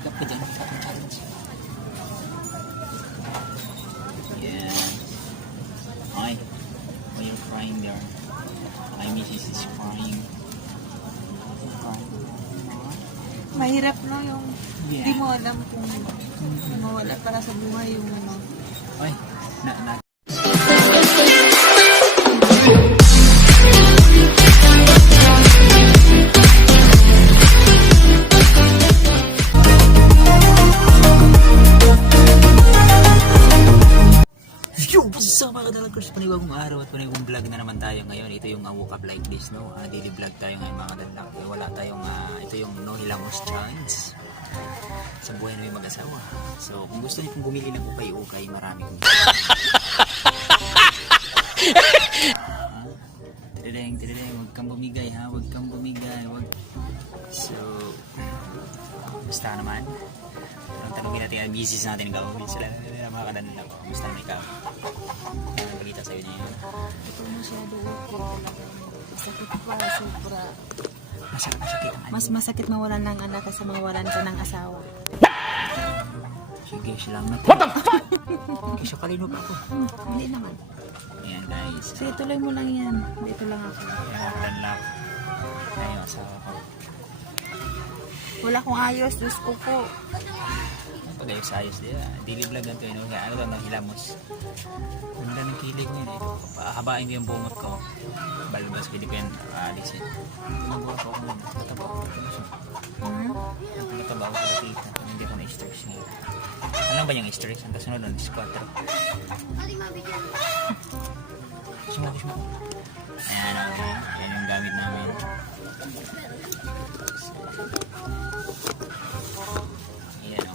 Mag-makeup ka dyan sa ating challenge. Yeah. Ay, why you're crying there? My missus is crying. Mahirap no yung Yeah. di mo alam kung mawala para sa buhay yung ano. Ay, na. Yo, what's up mga kadalagers? Panibagong araw at panibagong vlog na naman tayo ngayon. Ito yung woke up like this, no? Daily vlog tayo ngayon mga kadalagers. Wala tayong, ito yung no hilamos chance sa buhay na may mag-asawa. So, kung gusto niyo pong bumili ng ukay-ukay, marami kong Tidadeng, huwag kang bumigay ha, huwag kang bumigay, huwag. So, basta naman. Ang tanongin natin, ang business natin ikaw. Sila mga kadanlan ako. Basta naman ikaw. Ang balita sa'yo niya yun. Ito masyado okay talaga. Masakit pa, sobra. Masakit ang Mas masakit mawalan ng anak kasi mawalan ka ng asawa. Sige, salamat. What the fuck? Kisya kalino pa ako. Hindi naman. Ayan guys. Sige, tuloy mo lang yan. Dito lang ako. Ayan, kadanlan ako. Ayan yung asawa ko. Wala kong ayos, Diyos ko po. Pag-ayos-ayos din. Daily vlog ganito yun. Ano daw, hilamos. Ang ganda ng kilig niya eh. Habain ko yung bungot ko. Balbas, pwede ko yan alisin. Magawa ko ako ngayon. Nataba ako. Nataba ako sa tita. Hindi ko na-stress niya. Ano ba yung stress? Ang kasunod nun, squatter. Sumabos mo. Ayan okay. Yan yung gamit namin. Ayan o.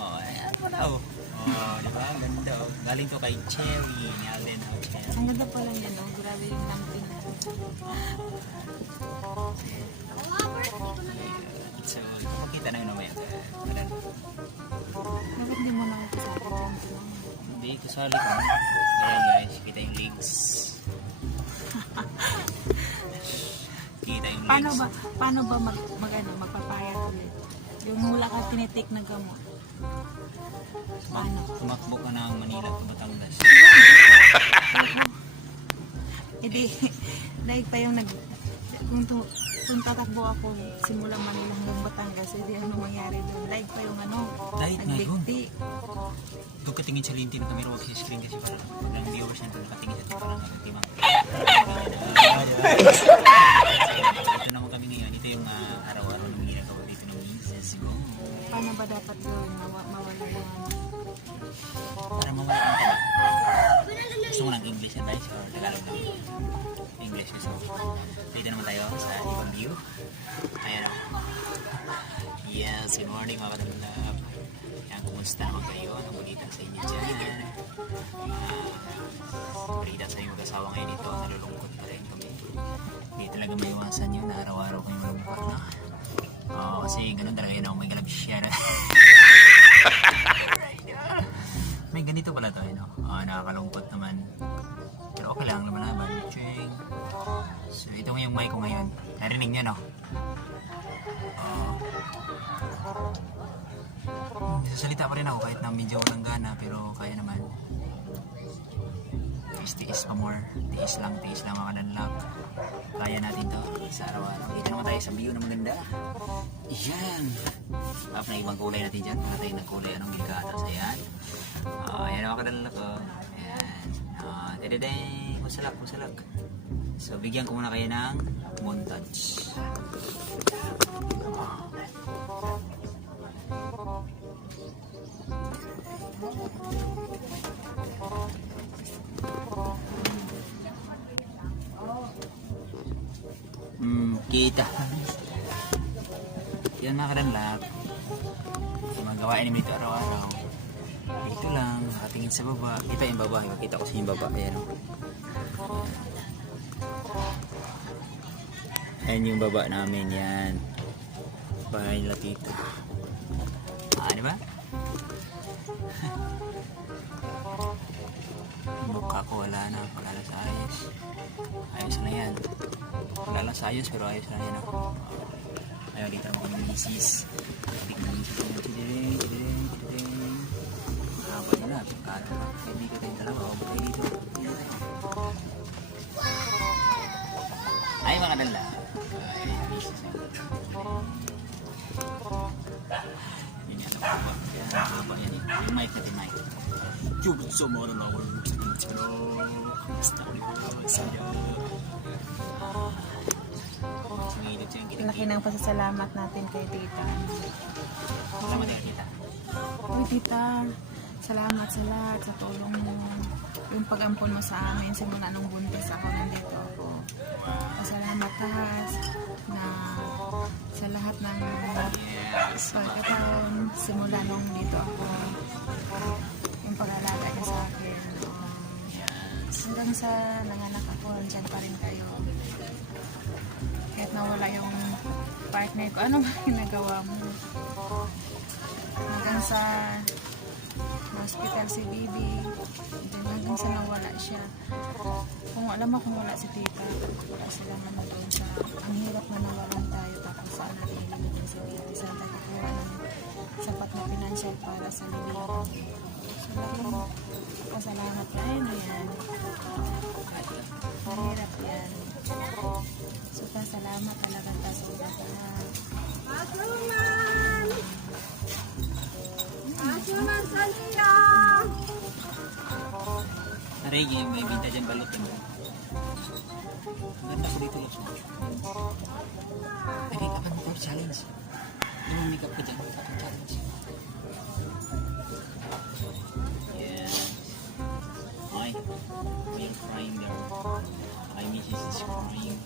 Oh, ayan pala o. Oh, diba? Ganda o. Galing to kay Cherry. Alden o Cherry. Ang ganda pala yan, no? Grabe yung lampin. So, makita na yun mamaya. Bakit hindi mo na kasama dyan? Hindi, kasali ko. Ayan guys, kita yung legs. Kita yung legs. Paano ba magpapayat ulit? Yung wala ka tinitik na gamot. Paano? Tumakbo ka ng Manila to Batangas. Hindi, dahil pa yung kung tatakbo ako simula Manila hanggang Batangas, hindi ano mangyari doon. Like pa yung Dahil nga yun. nagbigti. Pagkatingin sa lintin ng camera, wag sa screen kasi parang ng viewers nito nakatingin sa ito parang timang. Ito naman kami ngayon. Ito yung araw-araw na ginagawa dito ng misis ko. Paano ba dapat gawin mawala yung Para mawala ang taba. Gusto mo ng English advice or Tagalog na? English gusto mo. Dito naman tayo sa ibang view. Ayan o. Yes, good morning mga katalab. Yan, kumusta naman kayo? Anong balita sa inyo dyan? Balita sa inyo mag-asawa ngayon dito. Nalulungkot pa rin kami. Hindi talaga maiwasan yun na araw-araw kayo malungkot na. Kasi ganun talaga yun ako may galab share. May ganito pala to, no? Nakakalungkot naman. Pero okay lang naman. Ching. So, ito nga yung mic ko ngayon. Narinig nyo, no? Sasalita pa rin ako kahit na medyo walang gana, pero kaya naman. Tiis pa more. Tiis lang mga kadanlak. Kaya natin to sa araw-araw. Dito naman tayo sa view na maganda. Yan. Up na ibang kulay natin dyan. Mga tayo ng kulay. Anong gilgata sa yan. Ayan mga kadanlak ko. Ayan. Dededeng. Masalak. So bigyan ko muna kayo ng montage. Kita. Yan mga kadanlak. Magawain namin ito araw-araw. Dito lang, nakatingin sa baba. Kita yung baba. Kita ko sa yung baba. Ayan. Ayan yung baba namin. Yan. Bahay nila dito. Diba? Mukha ko wala na. Wala sa ayos. Ayos na yan. Wala lang sa ayos pero ayos na yan. Ayaw dito naman kami misis. Hindi dito tayo dalawa. O kayo dito. Dito tayo. Ay mga dala. Ay, misis na. Yun yan ang haba. Yan ang haba yan eh. Yung mic natin mic. Yung sa mga nalawal sa channel. Basta ko nito saya. Sumilip siya yung Laki ng pasasalamat natin kay tita. Salamat din kita. Uy, tita, salamat sa lahat, sa tulong mo. Yung pag-ampon mo sa amin, simula nung buntis ako, nandito ako. Pasalamat lahat na sa lahat ng Yes. pagkataon, simula nung dito ako. Yung pag-alaga niya sa akin. Yes. Hanggang sa nanganak ako, andyan pa rin kayo. Kahit nawala yung partner ko, ano ba ginagawa mo? Hanggang sa hospital si Bibi, then hanggang sa nawala siya. Kung alam mo kung wala si tita, wala sila man doon sa, ang hirap na nawalan tayo, tapos saan natin ililipin si Bibi, saan tayo kukuha ng sapat na financial para sa libing. So, laking pasalamat na yun, yan. Mahirap yan. So, pasalamat talaga tayo sa lahat. Reggie, may binta dyan balot mo. Ganda ko dito lang. Ay, kapan mo challenge. Yung makeup ka dyan, kapan challenge. Yes. Ay, we're crying there. Ay, Mrs. is crying.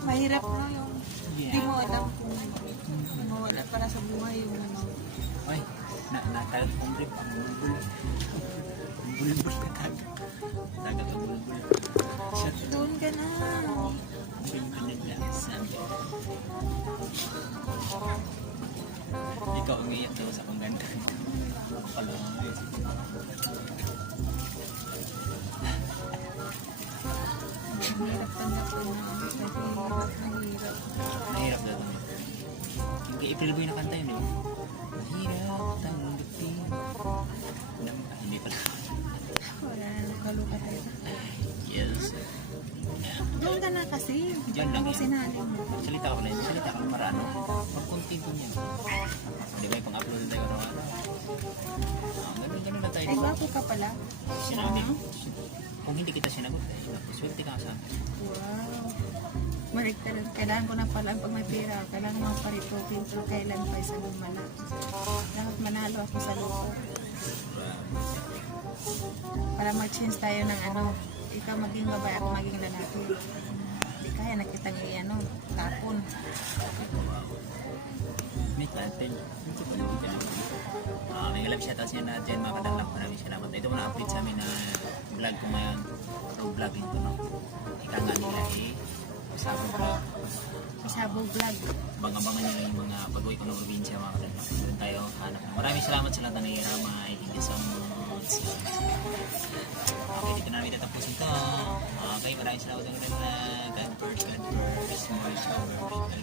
Mahirap na yung Yeah. hindi mo alam kung mawala para sa buhay yung ano. Ay, natagal kong rip ang bulbul. Ang bulbul na kaga. Tagal ang bulbul. Shut Doon ka na. bring ka na lang sabi. Ikaw umiiyak daw sa kong ganda. Palangay. Mahirap tanggapin na. Mahirap. Mahirap daw ito. Yung kay April Boy na kanta yun, di ba? Mahirap tanggapin. Hindi pala. Wala na. Nakaluka tayo. Yes. Doon ka na kasi. Diyan lang Ako yan. sinali mo. Salita ko lang. Salita ko ng marano. Pag-content ko niyan. Di ba yung pang-upload tayo araw-araw? Ganun na tayo. Ay, gwapo ka pala. Sinabi. Kung hindi kita sinagot, swerte ka sa akin. Wow. Maligtad. Kailangan ko na pala pag may pera. Kailangan mo paritukin pero kailan pa isa lumala. Dapat manalo ako sa loko. Para mag-change tayo ng ano. Ikaw maging babae, ako maging lalaki. Hindi kaya nakitang ano, tapon. May content. Hindi ko naman dyan. May love shoutouts niya natin. Mga kadalak, maraming salamat. Ito muna update sa amin na vlog ko ngayon. So vlogging ko no. Ika nga nila sabong vlog. Sabog vlog. Bang-abangan nyo lang yung mga pag-uwi ko ng probinsya mga kadalak. Doon tayo hanap. Maraming salamat sa lahat na nairamay. Thank you so much. Okay, dito namin tatapusin ito. Okay, maraming salamat sa kadalak. God first, God first. More shower.